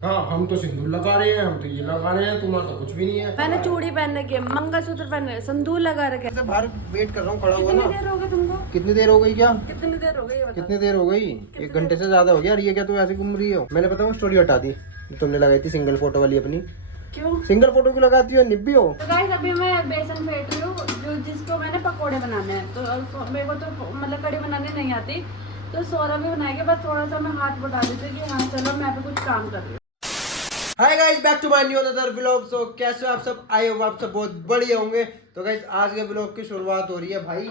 हाँ हम तो सिंदूर लगा रहे हैं, हम तो ये लगा रहे हैं, तुम्हारा तो कुछ भी नहीं है। मैंने चूड़ी पहन रखी है, मंगलसूत्र पहन रखे, संदूर लगा रखे। बाहर वेट कर रहा हूँ, खड़ा हुआ ना। कितनी देर हो गई तुमको? कितनी देर हो गई? क्या कितनी देर हो गई ये बता। कितनी देर हो गई? 1 घंटे से ज्यादा हो गया। और ये क्या तू ऐसे घूम रही हो? मैंने पता स्टोरी हटा दी तुमने लगाई थी सिंगल फोटो वाली अपनी। क्यों? सिंगल फोटो क्यों लगाती हो? निब्बी हो। तो गाइस अभी मैं बेसन फेंट रही हूँ, जो जिसको मैंने पकोड़े बनाने हैं। तो मेरे को तो मतलब कड़ी बनाने नहीं आती, तो सौरभ भी बनाएंगे। बस थोड़ा सा मैं हाथ बता देती हूँ कि हाँ चलो मैं भी कुछ काम कर रही हूँ। Hi guys, back to my new another vlog. So कैसे हो आप सब? आई होप आप सब बहुत बढ़िया होंगे। तो गाइस आज के व्लॉग की शुरुआत हो रही है भाई।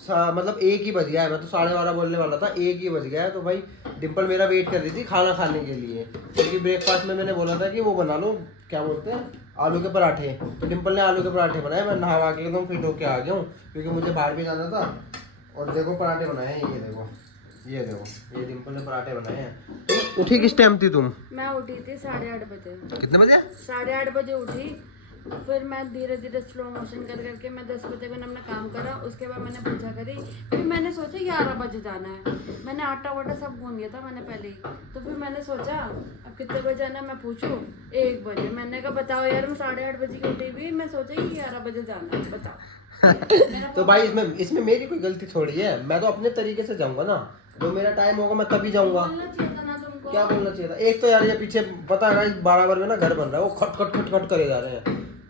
मतलब 1 ही बज गया है। मैं तो 12:30 बोलने वाला था, 1 ही बज गया है। तो भाई डिम्पल मेरा वेट कर रही थी खाना खाने के लिए, क्योंकि ब्रेकफास्ट में मैंने बोला था कि वो बना लो, क्या बोलते हैं, आलू के पराठे। तो डिम्पल ने आलू के पराठे बनाए। मैं नहा के एकदम फिट होके आ गया हूँ, क्योंकि मुझे बाहर भी जाना था। और देखो पराठे बनाए हैं, ये देखो, ये देखो, ये डिम्पल ने पराठे बनाए हैं। तो उठी किस टाइम थी तुम? मैं उठी थी 8:30 बजे। कितने बजे? 8:30 बजे उठी। फिर मैं धीरे धीरे स्लो मोशन कर करके मैं 10 बजे मैंने अपना काम करा। उसके बाद मैंने पूजा करी, फिर मैंने सोचा 11 बजे जाना है। मैंने आटा वाटा सब गूंद लिया था मैंने पहले ही। तो फिर मैंने सोचा अब कितने बजे जाना है, मैं पूछूं 1 बजे। मैंने कहा बताओ यार, मैं 8:30 बजे की उठी हुई, मैं सोचा कि 11 बजे जाना है, बताओ। तो भाई इसमें मेरी कोई गलती थोड़ी है। मैं तो अपने तरीके से जाऊंगा ना, जो मेरा टाइम होगा मैं तभी जाऊंगा। बोलना चाहिए था ना तुमको। क्या बोलना चाहिए था? एक तो यार ये पीछे पता है 12 में ना घर बन रहा है, वो खट खट खट खट करे जा रहे हैं।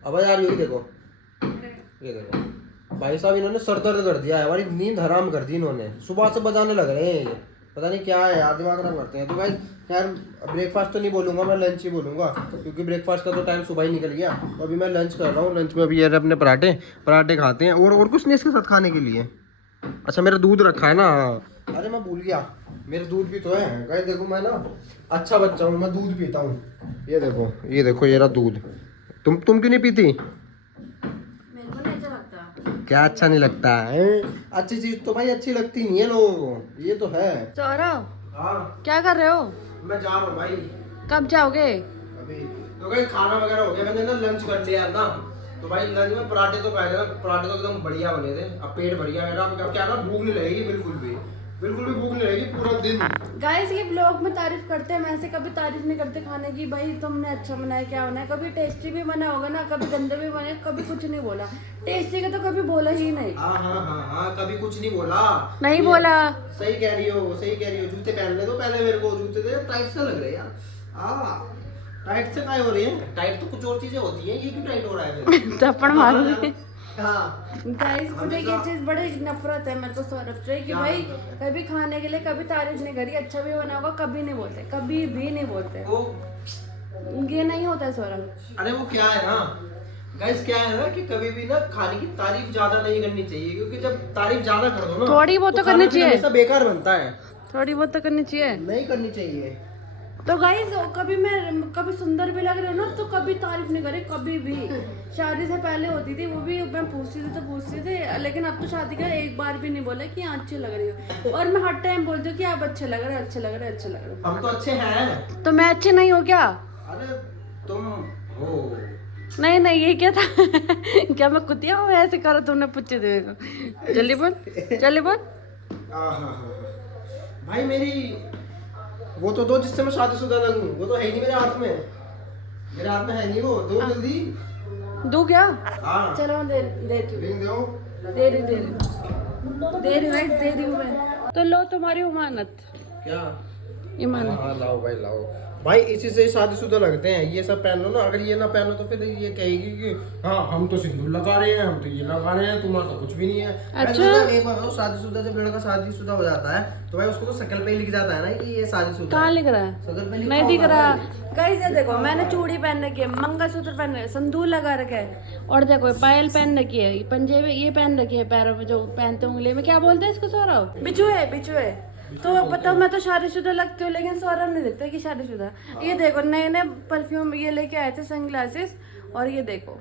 अब यार यही देखो, ये देखो भाई साहब, इन्होंने सर दर्द कर दिया है, हमारी नींद हराम कर दी इन्होंने। सुबह से बजाने लग रहे हैं ये, पता नहीं क्या है यार, दिमाग खराब करते हैं। तो भाई यार ब्रेकफास्ट तो नहीं बोलूँगा मैं, लंच ही बोलूँगा, क्योंकि ब्रेकफास्ट का तो टाइम सुबह ही निकल गया। तो अभी मैं लंच कर रहा हूँ। लंच में अभी यार अपने पराठे खाते हैं, और कुछ नहीं इसके साथ खाने के लिए। अच्छा मेरा दूध रखा है ना, अरे मैं भूल गया, मेरा दूध भी तो है। गाइस देखो मैं ना अच्छा बच्चा हूँ, मैं दूध पीता हूँ। ये देखो, ये देखो, ये रहा दूध। तुम क्यों नहीं पीती? मेरे को नहीं अच्छा लगता। क्या अच्छा नहीं लगता है? अच्छी चीज तो भाई अच्छी लगती नहीं है लोगों को, ये तो है। सौरभ हाँ क्या कर रहे हो? मैं जा रहा हूँ भाई। कब जाओगे? अभी तो भाई खाना वगैरह हो गया, मैंने ना लंच कर लिया ना। तो भाई लंच में पराठे तो खाए थे, पराठे तो एकदम बढ़िया बने थे। अब पेट भर गया मेरा। अब क्या ना, भूख नहीं लगेगी बिल्कुल भी भूख नहीं लगेगी पूरा दिन। गाइस ये ब्लॉग में तारीफ करते हैं, मैं ऐसे कभी तारीफ नहीं करते खाने की। भाई तुमने अच्छा बनाया, क्या बनाया, कभी टेस्टी भी बना होगा ना, कभी गंदे भी बने, कभी कुछ नहीं बोला। टेस्टी का तो कभी बोला ही नहीं। हाँ हाँ हाँ हाँ, कभी कुछ नहीं बोला। नहीं बोला। सही कह रही हो, सही कह रही हो। जूते पहनने दो पहले मेरे को, जूते तो टाइट से लग रहे हैं यार। टाइट से काय हो रही है? टाइट तो कुछ और चीजें होती हैं, ये क्यों टाइट हो रहा है फिर? थप्पड़ मारोगे। हाँ गाइस मुझे ये चीज बड़ी नफरत है मेरे को सौरभ से, कि भाई कभी खाने के लिए कभी तारीफ नहीं करी। अच्छा भी बना होगा कभी नहीं बोलते, कभी भी नहीं बोलते। वो ये नहीं होता है सौरभ। अरे वो क्या है ना गाइस, क्या है ना कि कभी भी ना खाने की तारीफ ज्यादा नहीं करनी चाहिए, क्योंकि जब तारीफ ज्यादा कर दो ना, थोड़ी बहुत तो करनी चाहिए। हमेशा बेकार बनता है। थोड़ी बहुत तो करनी चाहिए। नहीं करनी चाहिए। तो गाइस कभी मैं कभी सुंदर भी लग रही हूँ ना, तो कभी तारीफ नहीं करे, कभी भी। शादी से पहले होती थी, वो भी मैं पूछती थी, लेकिन अब तो शादी का एक बार भी नहीं बोला कि अच्छी लग रही हो। और मैं हर टाइम बोलती हूँ कि आप अच्छे लग रहे हैं, अच्छे लग रहे हैं, अच्छे लग रहे हैं। हम तो अच्छे हैं। तो मैं अच्छी नहीं हूँ क्या? अरे तुम हो। नहीं ये क्या था? क्या मैं कुतिया हूँ? ऐसे करो तुमने पूछे थे मेरे को। जल्दी बोल, जल्दी बोल। भाई मेरी वो तो दो जिससे मैं शादीशुदा लगूं, वो तो है ही नहीं मेरे हाथ में। मेरे हाथ में है नहीं वो। दो जल्दी। दूं क्या? हाँ चलो देती हूँ। रिंग दो। दे रही हूँ मैं। तो लो तुम्हारी उमानत। क्या? इमानत। हाँ लाओ भाई लाओ। भाई इसी से शादीशुदा लगते हैं, ये सब पहन लो ना। अगर ये ना पहनो तो फिर ये कहेगी कि हाँ हम तो सिंदूर लगा रहे हैं, हम तो ये लगा रहे हैं, तुम्हारा तो कुछ भी नहीं है। अच्छा। एक बार बताओ, शादीशुदा जब लड़का शादीशुदा हो जाता है तो भाई उसको तो शक्ल पे ही लिख जाता है ना कि ये शादीशुदा कहाँ है। लिख रहा है? शक्ल पे लिखा नहीं दिख होगा रहा। भाई। गाइस ये देखो, मैंने चूड़ी पहन रखी है, मंगलसूत्र पहन रखे, संदूर लगा रखा है, और देखो पायल पहन रखी है, पंजे में ये पहन रखी है, पैरों में जो पहनते हैं उंगली में, क्या बोलते हैं इसको सौरभ? बिच्छू है। तो बताओ, मैं तो शादीशुदा लगती हूँ, लेकिन सौरभ नहीं दिखता कि शादीशुदा। ये देखो नए परफ्यूम ये लेके आए थे, सनग्लासेस, और ये देखो।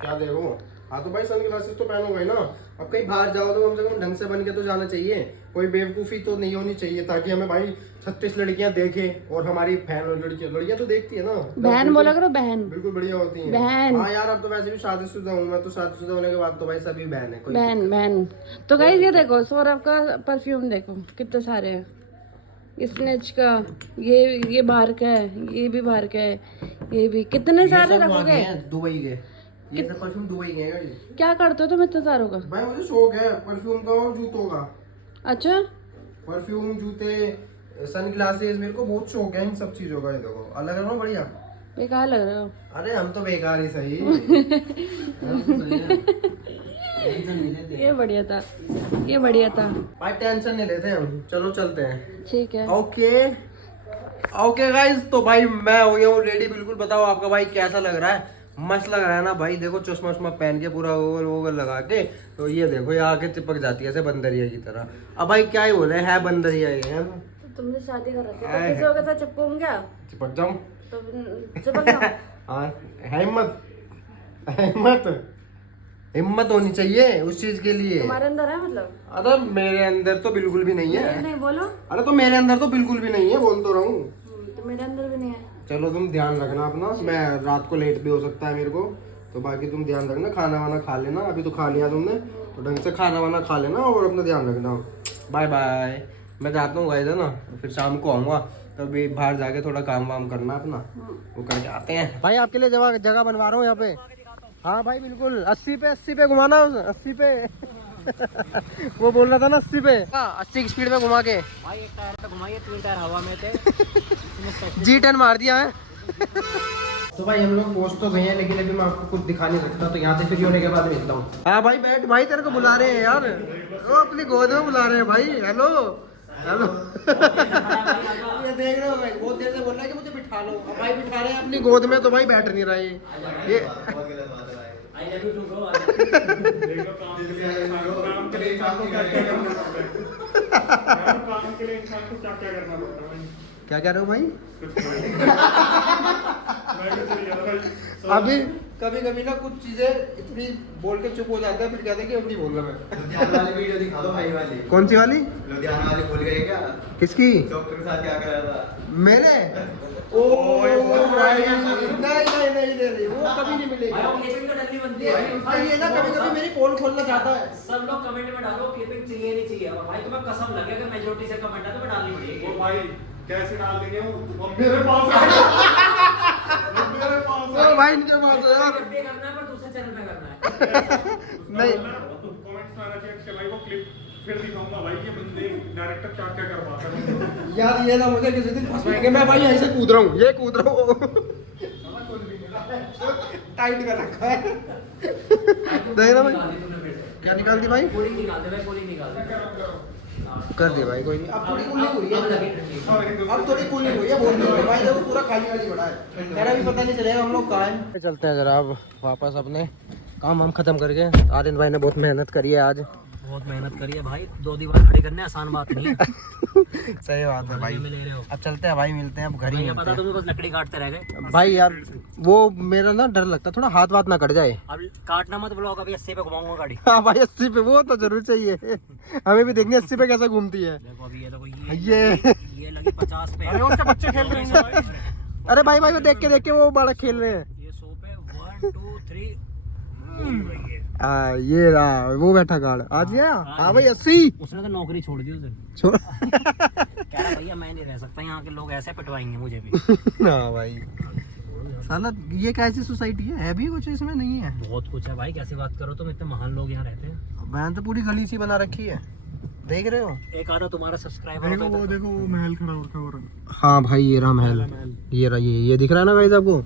क्या देखो? हाँ तो भाई सनग्लासेस तो पहनोगे ना। अब कहीं बाहर जाओ तो कम से कम ढंग से बन के तो जाना चाहिए। कोई बेवकूफ़ी तो नहीं होनी चाहिए, ताकि हमें भाई 36 लड़कियां देखें, और हमारी फैन लड़कियां तो देखती है ना। बहन बोला करो, बहन। बिल्कुल बढ़िया होती है बहन। हाँ यार, अब तो वैसे भी शादीशुदा हूँ मैं, तो शादीशुदा होने के बाद तो भाई सभी बहन है। बहन। तो गाइस ये देखो सौरभ का परफ्यूम देखो कितने सारे हैं। स्नेच का, ये बाहर का है, ये भी बाहर का है, ये भी। कितने सारे रखोगे? दुबई के, ये सब परफ्यूम दुबई के हैं। क्या करते हो तुम इतने सारों का? भाई मुझे शौक है परफ्यूम का और जूतों का। अच्छा, परफ्यूम, जूते, सन ग्लासेस, मेरे को बहुत शौक है इन सब चीजों का। ये देखो अलग अलग बढ़िया। बेकार लग रहे हो। अरे हम तो बेकार ही सही। ये बढ़िया था, ये बढ़िया था भाई, टेंशन नहीं लेते हम, चलो चलते हैं। ठीक है। ओके ओके गाइस, तो भाई मैं हो गया हूँ रेडी। बिल्कुल बताओ आपका भाई कैसा लग रहा है? मस्त लग रहा है ना भाई? देखो चश्मा वश्मा पहन के पूरा ओवल वोवल लगा के, तो ये देखो ये आके चिपक जाती है ऐसे बंदरिया की तरह। अब भाई क्या ही बोले, है बंदरिया ये, है ना? तो तुमने शादी कर रखी है, तो किसी के साथ चिपकूंगा क्या? चिपक जाऊं? तो चिपक जाओ। हाँ, है हिम्मत, हिम्मत होनी चाहिए उस चीज के लिए। तुम्हारे अंदर है मतलब? अरे मेरे अंदर तो बिल्कुल भी नहीं है। नहीं बोलो। अरे तो मेरे अंदर तो बिल्कुल भी नहीं है, बोल तो रहा हूँ। तो मेरे अंदर भी नहीं है। चलो तुम ध्यान रखना अपना, मैं रात को लेट भी हो सकता है मेरे को, तो बाकी तुम ध्यान रखना, खाना वाना खा लेना। अभी तो खा लिया तुमने, तो ढंग से खाना वाना खा लेना और अपना ध्यान रखना। बाय बाय, मैं जाता हूँ गाइस, है ना? फिर शाम को आऊँगा, तो अभी बाहर जाके थोड़ा काम वाम करना अपना, वो करके आते हैं। भाई आपके लिए जगह बनवा रहा हूँ यहाँ पे। हाँ भाई बिल्कुल, 80 पे घुमाना, 80 पे। वो बोल रहा था ना 80 पे, 80 की स्पीड में घुमा के। भाई एक टायर पे घुमाइए, 3 टायर हवा में थे। G10 मार दिया है। तो भाई हम लोग पहुंच तो गए हैं, लेकिन अभी मैं आपको कुछ दिखा नहीं सकता, तो यहाँ से फ्री होने के बाद मिलता हूँ। हाँ भाई बैठ, भाई तेरे को बुला रहे हैं यार, वो अपनी गोद में बुला रहे हैं भाई। Hello hello. ये देख रहे हो भाई, बहुत देर से बोल रहा है कि मुझे बिठा लो। अब भाई बिठा रहे हैं अपनी गोद में, तो भाई बैठ नहीं रहा है ये। I love you too bro. काम के लिए इंसान को क्या क्या करना पड़ता है? काम के लिए इंसान को क्या क्या करना पड़ता है? क्या कह रहे हो भाई? मैं भी चली जाता भाई। अभी कभी कभी ना कुछ चीजें इतनी बोल के चुप हो जाते हैं, फिर कहते हैं कि अब नहीं बोल रहा मैं। लुधियाना वाली वीडियो दिखा दो भाई वाली। कौन सी वाली? लुधियाना वाली भूल गए क्या? किसकी? डॉक्टर के साथ क्या कर रहा था? मैंने? ओ भाई नहीं, वो कभी नहीं मिलेगी। भाई वो क्लिपिंग तो डलनी बनती है भाई ये ना कभी कभी मेरी पोल खोलना चाहता है। सब लोग कमेंट में डालो क्लिपिंग चाहिए नहीं चाहिए, और भाई तुम्हें कसम लगे अगर मेजॉरिटी से कमेंट है तो मैं डालनी पड़ेगी। वो भाई कैसे डाल देंगे वो मेरे पास है। मेरे पास है। ओ भाई इनके पास है यार। पे करना है पर दूसरे चैनल पे करना है। नहीं, कमेंट्स में आना चाहिए कि भाई वो क्लिप फिर दिखाऊंगा भाई ये बंदे डायरेक्टर क्या क्या करवाता है। यार ये ना मुझे किसी दिन फंसवाएंगे। मैं भाई यहीं से कूद रहा हूँ, ये कूद रहा हूँ। टाइट कर रखा है। देख रहा भाई, क्या निकाल दी भाई? कूलिंग निकाल दे भाई, कूलिंग निकाल दे। कर दी भाई, कोई नहीं। अब थोड़ी कूलिंग हुई है, अब थोड़ी कूलिंग हुई है, बोल दो भाई। देखो पूरा खाली खाली पड़ा है, मेरा भी पता नहीं चलेगा हम लोग कहाँ हैं। चलते हैं जरा अब वापस अपने काम हम खत्म करके। आर्यन भाई ने बहुत मेहनत करी है आज, बहुत मेहनत करी है भाई, 2 दीवार खड़ी करने आसान बात नहीं है। सही बात है भाई। में ले रहे हो अब चलते हैं भाई, मिलते हैं अब घर ही मुझे मिलते पता हैं। तुम्हें बस लकड़ी काटते रह गए भाई यार वो मेरा ना डर लगता है थोड़ा, हाथ वाथ ना कट जाए। अब काटना मत ब्लॉग, अभी 80 पे घुमाऊंगा गाड़ी। हाँ भाई 80 पे, वो तो जरूर चाहिए। हमें भी देखनी 80 पे कैसे घूमती है देखो अभी ये देखो, ये। ये लगी 50 पे। अरे उसके बच्चे खेल रहे हैं भाई। अरे भाई वो देख के वो बड़ा खेल रहे हैं। ये 100 पे 1 2 3 ये रहा वो बैठा गार्ड आज गया। हाँ भाई 80। उसने तो नौकरी छोड़ दी उस दिन। छोड़। कह रहा भैया मैं नहीं रह सकता, यहाँ के लोग ऐसे पिटवाएंगे मुझे भी। हाँ भाई साला ये कैसी सोसाइटी है भी कुछ इसमें नहीं है। बहुत कुछ है भाई, कैसी बात करो तुम, इतने महान लोग यहाँ रहते हैं। मैंने तो पूरी गली सी बना रखी है, देख रहे हो? एक आधा तुम्हारा सब्सक्राइबर देखो वो देखो वो महल खड़ा हो रहा है। हाँ भाई ये रहा महल, ये रहा, ये दिख रहा है ना गाइस आपको?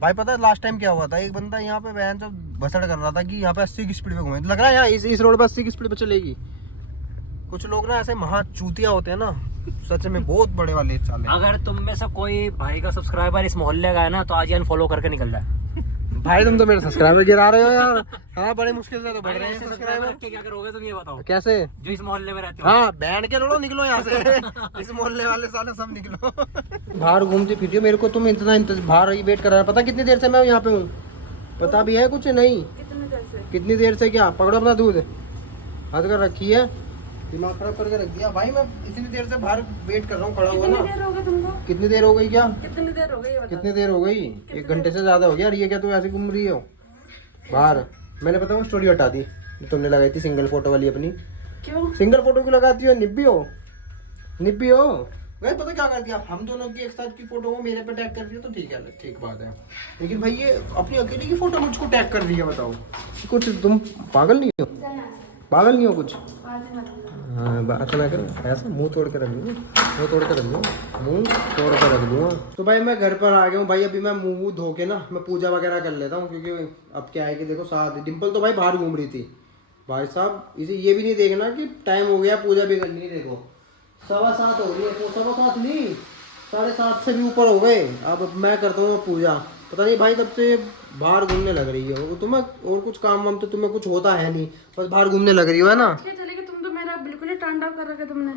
भाई पता है लास्ट टाइम क्या हुआ था, एक बंदा यहाँ पे वैन जो भसड़ कर रहा था कि यहाँ पे 80 की स्पीड पे घूमे, लग रहा है यहाँ इस रोड पे 80 की स्पीड पे चलेगी। कुछ लोग ना ऐसे महा चूतिया होते हैं ना, सच में बहुत बड़े वाले चाले। अगर तुम में से कोई भाई का सब्सक्राइबर इस मोहल्ले का है ना, तो आज यार फॉलो करके निकल जाए। भाई तुम तो मेरे सब्सक्राइबर गिरा रहे हो यार। हाँ बड़े मुश्किल से तो बढ़ रहे हैं सब्सक्राइबर सब्सक्राइबर। के क्या करोगे तुम, ये बताओ। कैसे? जो इस मोहल्ले में रहते हो। हाँ बैंड के लोड़ो, निकलो यहाँ से। इस मोहल्ले वाले साले सब निकलो। बाहर घूमती फिरती हो, मेरे को तुम इतना बाहर ही वेट कर रहा है। पता कितनी देर से मैं यहाँ पे हूँ? पता भी है कुछ नहीं? कितनी देर से? क्या पकड़ो अपना दूध, हद कर रखी है, दिमाग खराब करके रख दिया भाई। मैं इतनी देर से बाहर वेट कर रहा हूँ, खड़ा हुआ ना। कितनी देर हो गई? क्या कितनी देर हो गई? कितनी देर हो गई? 1 घंटे से ज्यादा हो गया। और ये क्या तू ऐसे घूम रही हो बाहर? मैंने पता वो स्टोरी हटा दी जो तुमने लगाई थी सिंगल फोटो वाली अपनी। क्यों सिंगल फोटो की लगाती हो? निब्बी हो, निब्बी हो। भाई पता क्या कर दिया, हम दोनों की एक साथ की फोटो को मेरे पे टैग कर दिया तो ठीक है, ठीक बात है। लेकिन भाई ये अपनी अकेली की फोटो मुझको टैग कर रही है, बताओ कुछ तुम पागल नहीं हो? पागल नहीं हो कुछ? हाँ बात ना करो ऐसा, मुंह तोड़ के रख दूँगा, मुंह तोड़ के रख दूँगा, मुंह तोड़ के रख दूँगा। तो भाई मैं घर पर आ गया हूँ भाई, अभी मैं मुंह धो के ना मैं पूजा वगैरह कर लेता हूँ, क्योंकि अब क्या है कि देखो साथ डिम्पल तो भाई बाहर घूम रही थी भाई साहब, इसे ये भी नहीं देखना कि टाइम हो गया पूजा भी करनी है। देखो 7:15 हो रही है, तो 7:15 नहीं 7:30 से भी ऊपर हो गए। अब मैं करता हूँ पूजा, पता नहीं भाई तब से बाहर घूमने लग रही है वो। तुम्हें और कुछ काम वाम तो तुम्हें कुछ होता है नहीं, बस बाहर घूमने लग रही हो, है ना? चलेगी, तुम तो मेरा बिल्कुल ही टर्न डाउन कर रखा तुमने।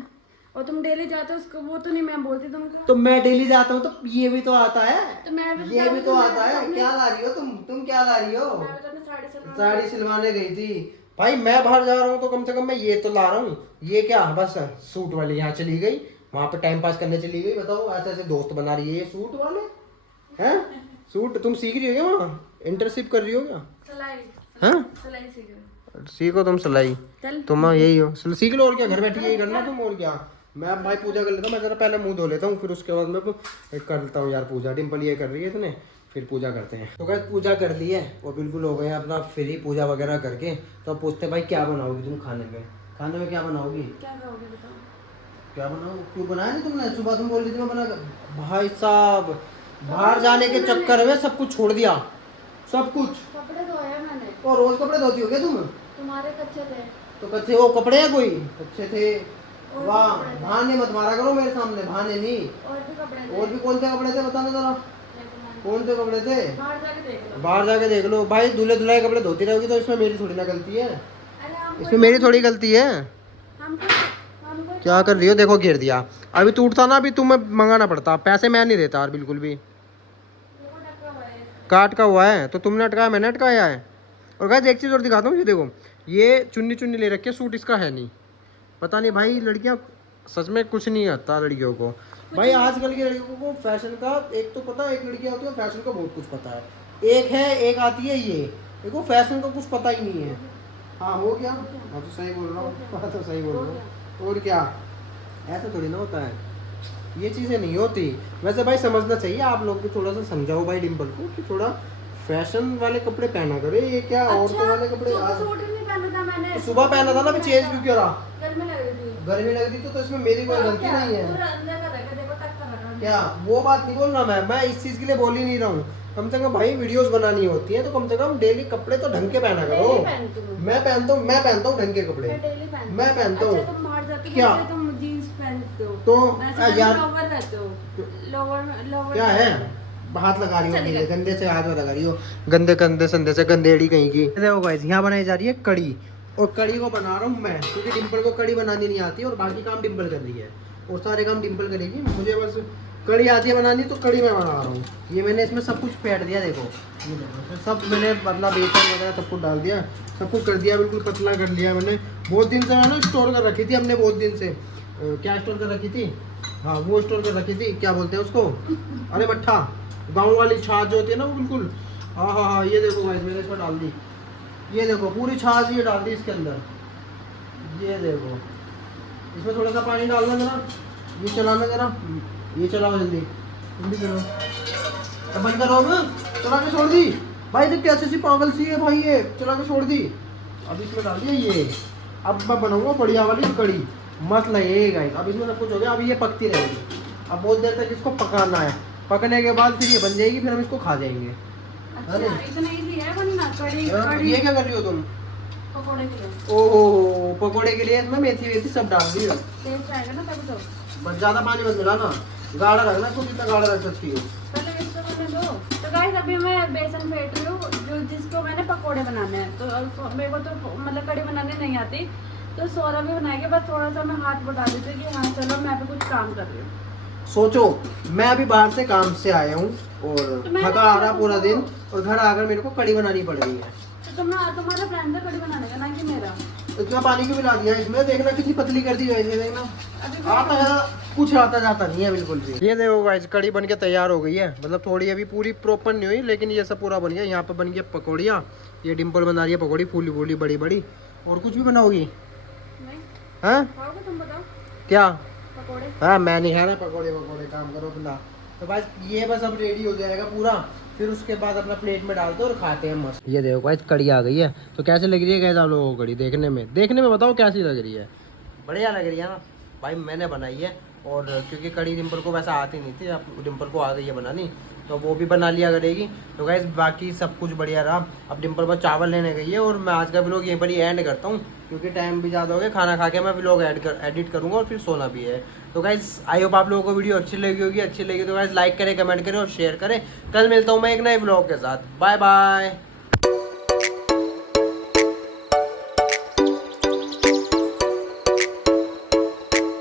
और तुम डेली जाते हो उसको, वो तो नहीं मैं बोलती तुमको। तो मैं डेली जाता हूँ तो ये भी तो आता है, तो मैं भी ये भी तो आता है। क्या ला रही हो तुम क्या ला रही हो? मैं तो अपनी साड़ी सिलवाने साड़ी सिलवाने गई थी भाई, मैं बाहर जा रहा हूँ तो कम से कम मैं ये तो ला रहा हूँ। ये क्या बस सूट वाली यहाँ चली गई, वहाँ पे टाइम पास करने चली गई। बताओ ऐसे ऐसे दोस्त बना रही है ये सूट वाले हैं। सूट तुम सीख रही हो क्या, वहाँ इंटर्नशिप कर रही हो क्या? सिलाई, हाँ सिलाई सीख रही हूँ। सीखो तुम सिलाई, चल तुम यही हो, सीख लो और क्या, घर बैठे यही करना तुम और क्या। मैं अब भाई पूजा कर लेता हूँ, मैं जरा पहले मुंह धो लेता हूँ, फिर उसके बाद मैं कर लेता हूँ यार पूजा। डिम्पल ये कर रही है इतने, फिर पूजा करते हैं। तो गाइस पूजा कर ली है और बिल्कुल हो गए अपना फ्री पूजा वगैरह करके। तो अब पूछते हैं भाई क्या बनाओगी तुम खाने में? खाने में क्या बनाओगी? क्या करोगे बताओ? क्या बनाओ? क्यों बनाया नहीं तुमने? सुबह तुम बोल रही थी मैं बना। भाई साहब बाहर जाने के चक्कर में सब कुछ छोड़ दिया, सब कुछ। कपड़े धोए मैंने। और रोज कपड़े धोती हो क्या तुम? तुम्हारे कच्चे थे। तो कच्चे वो कपड़े हैं कोई अच्छे थे? और भी वाह कपड़े थे। भाने मत मारा करो मेरे सामने, भाने नहीं। और भी कपड़े थे। और भी कौन से कपड़े थे बताना जरा, कौन से कपड़े थे? बाहर जाके देख लो। बाहर जाके देख लो भाई, दूल्हे दुल्हे कपड़े धोती रहोगी तो इसमें मेरी थोड़ी ना गलती है, अरे हम इसमें मेरी थोड़ी गलती है। हमको क्या कर रही हो? देखो गिर दिया, अभी टूटता ना, अभी तुम्हें मंगाना पड़ता, पैसे मैं नहीं देता यार बिल्कुल भी। देखो ढका हुआ है। काट का हुआ है तो तुमने अटकाया, मैंने अटकाया है। और गाइस एक चीज़ और दिखाता हूँ, ये देखो ये चुन्नी चुन्नी ले रखी है, सूट इसका है नहीं। पता नहीं भाई लड़कियाँ सच में कुछ नहीं आता लड़कियों को भाई, आजकल की लड़कियों को फैशन का एक तो पता है, एक लड़की आती है फैशन का बहुत कुछ पता है, एक है एक आती है ये, देखो फैशन का कुछ पता ही नहीं है। हाँ हो गया, हाँ तो सही बोल रहा हूँ, हाँ तो सही बोल रहा हूँ। और क्या, ऐसा थोड़ी ना होता है, ये चीज़ें नहीं होती। वैसे भाई समझना चाहिए आप लोग भी, थोड़ा सा समझाओ भाई डिम्पल को कि थोड़ा फैशन वाले कपड़े पहना करे। ये क्या औरतों वाले कपड़े? आज सूट ही नहीं पहना था मैंने। तो सुबह पहना था ना, अभी चेंज क्यों करा? गर्मी लग रही थी। गर्मी लग रही थी तो इसमें मेरी कोई गलती नहीं है। पूरा अंदर का रखा, देखो टक कर रखा। क्या वो बात नहीं बोल रहा मैं इस चीज़ के लिए बोल ही नहीं रहा हूँ। कम से कम भाई वीडियोस बनानी होती है तो कम से कम डेली कपड़े तो ढंग के पहना करो। डेली पहनती हूँ। मैं पहनता हूँ ढंग के कपड़े, मैं डेली पहनती हूँ। मैं पहनता हूँ। अच्छा तुम बाहर जाते हो क्या? तो तुम जीन्स पहनते हो तो वैसे यार लोवर रहते हो, लोवर क्या है, हाथ लगा रही हो चलेगा। मेरे, गंदे से हाथ में लगा रही हो, गंदे कंधे संदे से गंदेड़ी कहीं की। देखो गाइस यहाँ बनाई जा रही है कड़ी, और कड़ी को बना रहा हूँ मैं, क्योंकि डिम्पल को कड़ी बनानी नहीं आती और बाकी काम डिम्पल कर रही है, और सारे काम डिम्पल करेगी, मुझे बस कड़ी आती है बनानी, तो कड़ी मैं बना रहा हूँ। ये मैंने इसमें सब कुछ फेंट दिया, देखो ये देखो, सब मैंने अपना बेसन वगैरह सब कुछ डाल दिया, सब कुछ कर दिया, बिल्कुल पतला कर लिया मैंने। बहुत दिन से मैंने स्टोर कर रखी थी हमने, बहुत दिन से क्या स्टोर कर रखी थी, हाँ वो स्टोर कर रखी थी, क्या बोलते हैं उसको, अरे मट्ठा, गाँव वाली छाछ जो होती है ना वो बिल्कुल। हाँ हाँ हाँ ये देखो गाइस मैंने इसमें डाल दी, ये देखो पूरी छाछ ये डाल दी इसके अंदर, ये देखो। इसमें थोड़ा सा पानी डालना जरा, ये चलाना जरा, ये चलाओ जल्दी जल्दी करो, अब बंद करो, चला के छोड़ दी भाई, तो कैसे सी पागल सी है भाई, ये चला के छोड़ दी। अब इसमें डाल दिया ये, अब मैं बनाऊंगा बढ़िया वाली कड़ी, मस्त लगेगा। अब इसमें सब कुछ हो गया, अब ये पकती रहेगी, अब बहुत देर तक इसको पकाना है, पकने के बाद फिर ये बन जाएगी, फिर हम इसको खा जाएंगे। अच्छा इतना इजी है बनना कड़ी? कड़ी ये क्या कर रही हो तुम? पकोड़े के लिए। ओहो पकोड़े के लिए इसमें मेथी वेथी सब डाल दी हो, टेस्ट आएगा ना तभी तो। बस ज़्यादा पानी मत मिलाना, गाढ़ा रखना, तो जितना गाढ़ा रख सकती हो। पहले इसको करने दो। तो गाइस अभी मैं बेसन फेंट रही हूँ, जो जिसको मैंने पकोड़े बनाने हैं। तो मेरे को तो मतलब कड़ी बनाने नहीं आती, तो सोरा भी बनाएगी, बस थोड़ा सा मैं हाथ बढ़ा देती हूँ कि हाँ चलो मैं अभी कुछ काम कर रही हूँ। सोचो मैं अभी बाहर से काम से आया हूँ और तो मैं थका आ रहा पूरा दिन, और घर आकर मेरे को कड़ी बनानी पड़ रही है। तो तुम्हारा प्लान था कड़ी बनाने का, ना कि मेरा। इतना पानी क्यों मिला दिया इसमें? देखना कितनी पतली कर दी वैसे, देखना अभी आता है कुछ आता जाता नहीं है बिल्कुल भी। ये देखो गाइस कड़ी बन के तैयार हो गई है, मतलब थोड़ी अभी पूरी प्रॉपर नहीं हुई, लेकिन ये सब पूरा बन गया। यहाँ पे बन गया पकौड़ियाँ, ये डिम्पल बना रही है पकौड़ी फूली फूली बड़ी बड़ी। और कुछ भी बनाओगी नहीं हैं? खाओगे तुम बताओ? क्या? पकौड़े। हाँ मैं नहीं खा रहा पकौड़े वकौड़े, काम करो अपना। तो बस ये बस अब रेडी हो जाएगा पूरा, फिर उसके बाद अपना प्लेट में डालते हैं और खाते हैं मस्त। ये देखो गाइस कड़ी आ गई है। तो कैसे लग रही है गाइस आप लोगों को कड़ी? देखने में बताओ कैसी लग रही है? बढ़िया लग रही है ना भाई, मैंने बनाई है। और क्योंकि कड़ी डिम्पल को वैसा आती नहीं थी, अब डिम्पल को आ गई है बनानी, तो वो भी बना लिया करेगी। तो गाइस बाकी सब कुछ बढ़िया रहा। अब डिम्पल बस चावल लेने गई है और मैं आज का व्लॉग यहीं पर ही एंड करता हूँ, क्योंकि टाइम भी ज़्यादा हो गया। खाना खा के मैं व्लॉग एडिट करूँगा और फिर सोना भी है। तो गाइस आई होप आप लोगों को वीडियो अच्छी लगी होगी। अच्छी लगी तो गाइस लाइक करें, कमेंट करें और शेयर करें। कल मिलता हूँ मैं एक नए व्लॉग के साथ। Bye bye.